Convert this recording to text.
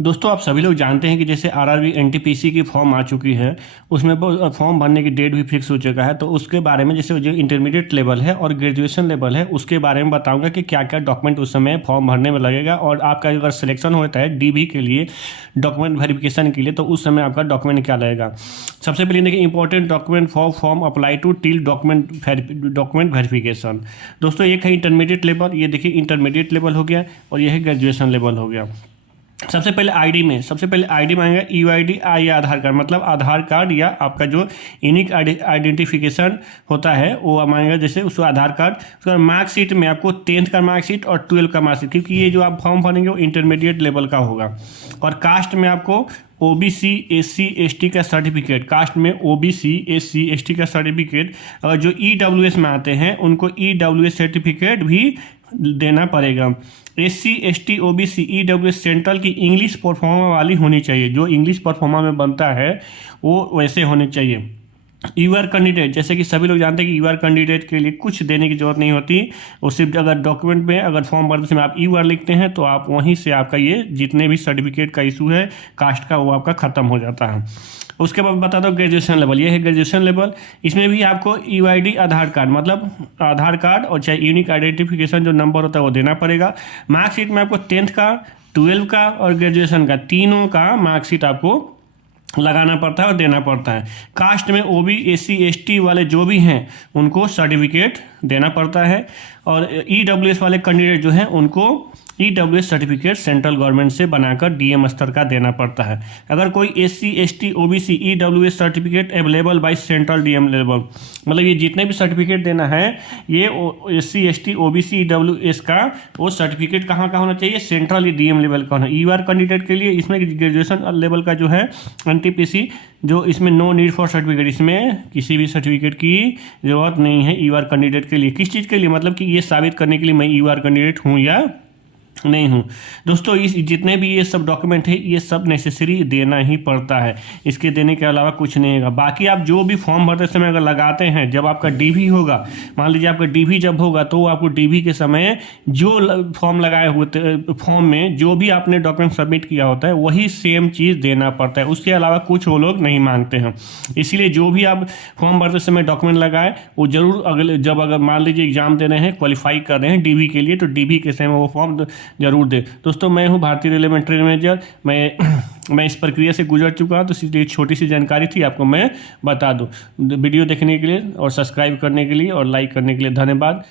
दोस्तों आप सभी लोग जानते हैं कि जैसे आरआरबी एनटीपीसी की फॉर्म आ चुकी है, उसमें फॉर्म भरने की डेट भी फिक्स हो चुका है। तो उसके बारे में जैसे जो इंटरमीडिएट लेवल है और ग्रेजुएशन लेवल है उसके बारे में बताऊंगा कि क्या क्या डॉक्यूमेंट उस समय फॉर्म भरने में लगेगा। और आपका अगर सिलेक्शन होता है डीबी के लिए डॉक्यूमेंट वेरिफिकेशन के लिए, तो उस समय आपका डॉक्यूमेंट क्या लगेगा। सबसे पहले देखिए important document for form apply to till document verification. दोस्तों एक है इंटरमीडिएट लेवल, ये देखिए इंटरमीडिएट लेवल हो गया, और यह है ग्रेजुएशन लेवल हो गया। सबसे पहले आईडी में आएगा यूआईडी या आधार कार्ड, मतलब आधार कार्ड या आपका जो यूनिक आइडेंटिफिकेशन होता है वो मांगेगा, जैसे उसको आधार कार्ड। उसके बाद मार्कशीट में आपको 10th का मार्कशीट और 12 का मार्कशीट, क्योंकि ये जो आप फॉर्म भरेंगे वो इंटरमीडिएट लेवल का होगा। और कास्ट में आपको ओबीसी एससी एसटी का सर्टिफिकेट, कास्ट में ओबीसी एससी एसटी का सर्टिफिकेट। और जो ईडब्ल्यूएस में आते हैं उनको ईडब्ल्यूएस सर्टिफिकेट भी देना पड़ेगा। SC ST OBC EWS central की इंग्लिश परफॉर्मा वाली होनी चाहिए, जो इंग्लिश परफॉर्मा में बनता है वो वैसे होने चाहिए। यूआर कैंडिडेट, जैसे कि सभी लोग जानते हैं कि यूआर कैंडिडेट के लिए कुछ देने की जरूरत नहीं होती। वो सिर्फ अगर डॉक्यूमेंट में अगर फॉर्म भरते समय आप यूआर लिखते हैं तो आप वहीं से आपका ये जितने भी सर्टिफिकेट का इशू है कास्ट का वो आपका ख़त्म हो जाता है। उसके बाद बता दो ग्रेजुएशन लेवल, ये है ग्रेजुएशन लेवल। इसमें भी आपको यूआईडी आधार कार्ड, मतलब आधार कार्ड और चाहे यूनिक आइडेंटिफिकेशन जो नंबर होता है वो देना पड़ेगा। मार्कशीट में आपको 10th का 12 का और ग्रेजुएशन का तीनों का मार्कशीट आपको लगाना पड़ता है और देना पड़ता है। कास्ट में ओबी एससी एसटी वाले जो भी हैं उनको सर्टिफिकेट देना पड़ता है। और ईडब्ल्यूएस वाले कैंडिडेट जो हैं उनको ईडब्ल्यूएस सर्टिफिकेट सेंट्रल गवर्नमेंट से बनाकर डीएम स्तर का देना पड़ता है। अगर कोई SC ST OBC EWS certificate available by central DM level, मतलब ये जितने भी सर्टिफिकेट देना है ये एससी एसटी ओबीसी ईडब्ल्यूएस का वो सर्टिफिकेट कहाँ का होना चाहिए, सेंट्रल डीएम लेवल का होना। यूआर कैंडिडेट के लिए इसमें ग्रेजुएशन लेवल का जो है एनटीपीसी, जो इसमें नो नीड फॉर सर्टिफिकेट, इसमें किसी भी सर्टिफिकेट की ज़रूरत नहीं है यूआर कैंडिडेट के लिए। किस चीज़ के लिए, मतलब कि ये साबित करने के लिए मैं यूआर कैंडिडेट हूँ या नहीं हूँ। दोस्तों इस जितने भी ये सब डॉक्यूमेंट है ये सब नेसेसरी देना ही पड़ता है, इसके देने के अलावा कुछ नहीं होगा। बाकी आप जो भी फॉर्म भरते समय अगर लगाते हैं, जब आपका डीवी होगा, मान लीजिए आपका डीवी जब होगा तो आपको डीवी के समय जो फॉर्म लगाए हुए फॉर्म में जो भी आपने डॉक्यूमेंट सबमिट किया होता है वही सेम चीज़ देना पड़ता है, उसके अलावा कुछ वो लोग नहीं मांगते हैं। इसलिए जो भी आप फॉर्म भरते समय डॉक्यूमेंट लगाए वो जरूर अगर मान लीजिए एग्जाम दे रहे हैं, क्वालिफाई कर रहे हैं डीवी के लिए, तो डीवी के समय वो फॉर्म जरूर दे। दोस्तों मैं हूं भारतीय रेलवे में ट्रेन मैनेजर, मैं इस प्रक्रिया से गुजर चुका हूं, तो इसलिए छोटी सी जानकारी थी आपको मैं बता दूं। वीडियो देखने के लिए और सब्सक्राइब करने के लिए और लाइक करने के लिए धन्यवाद।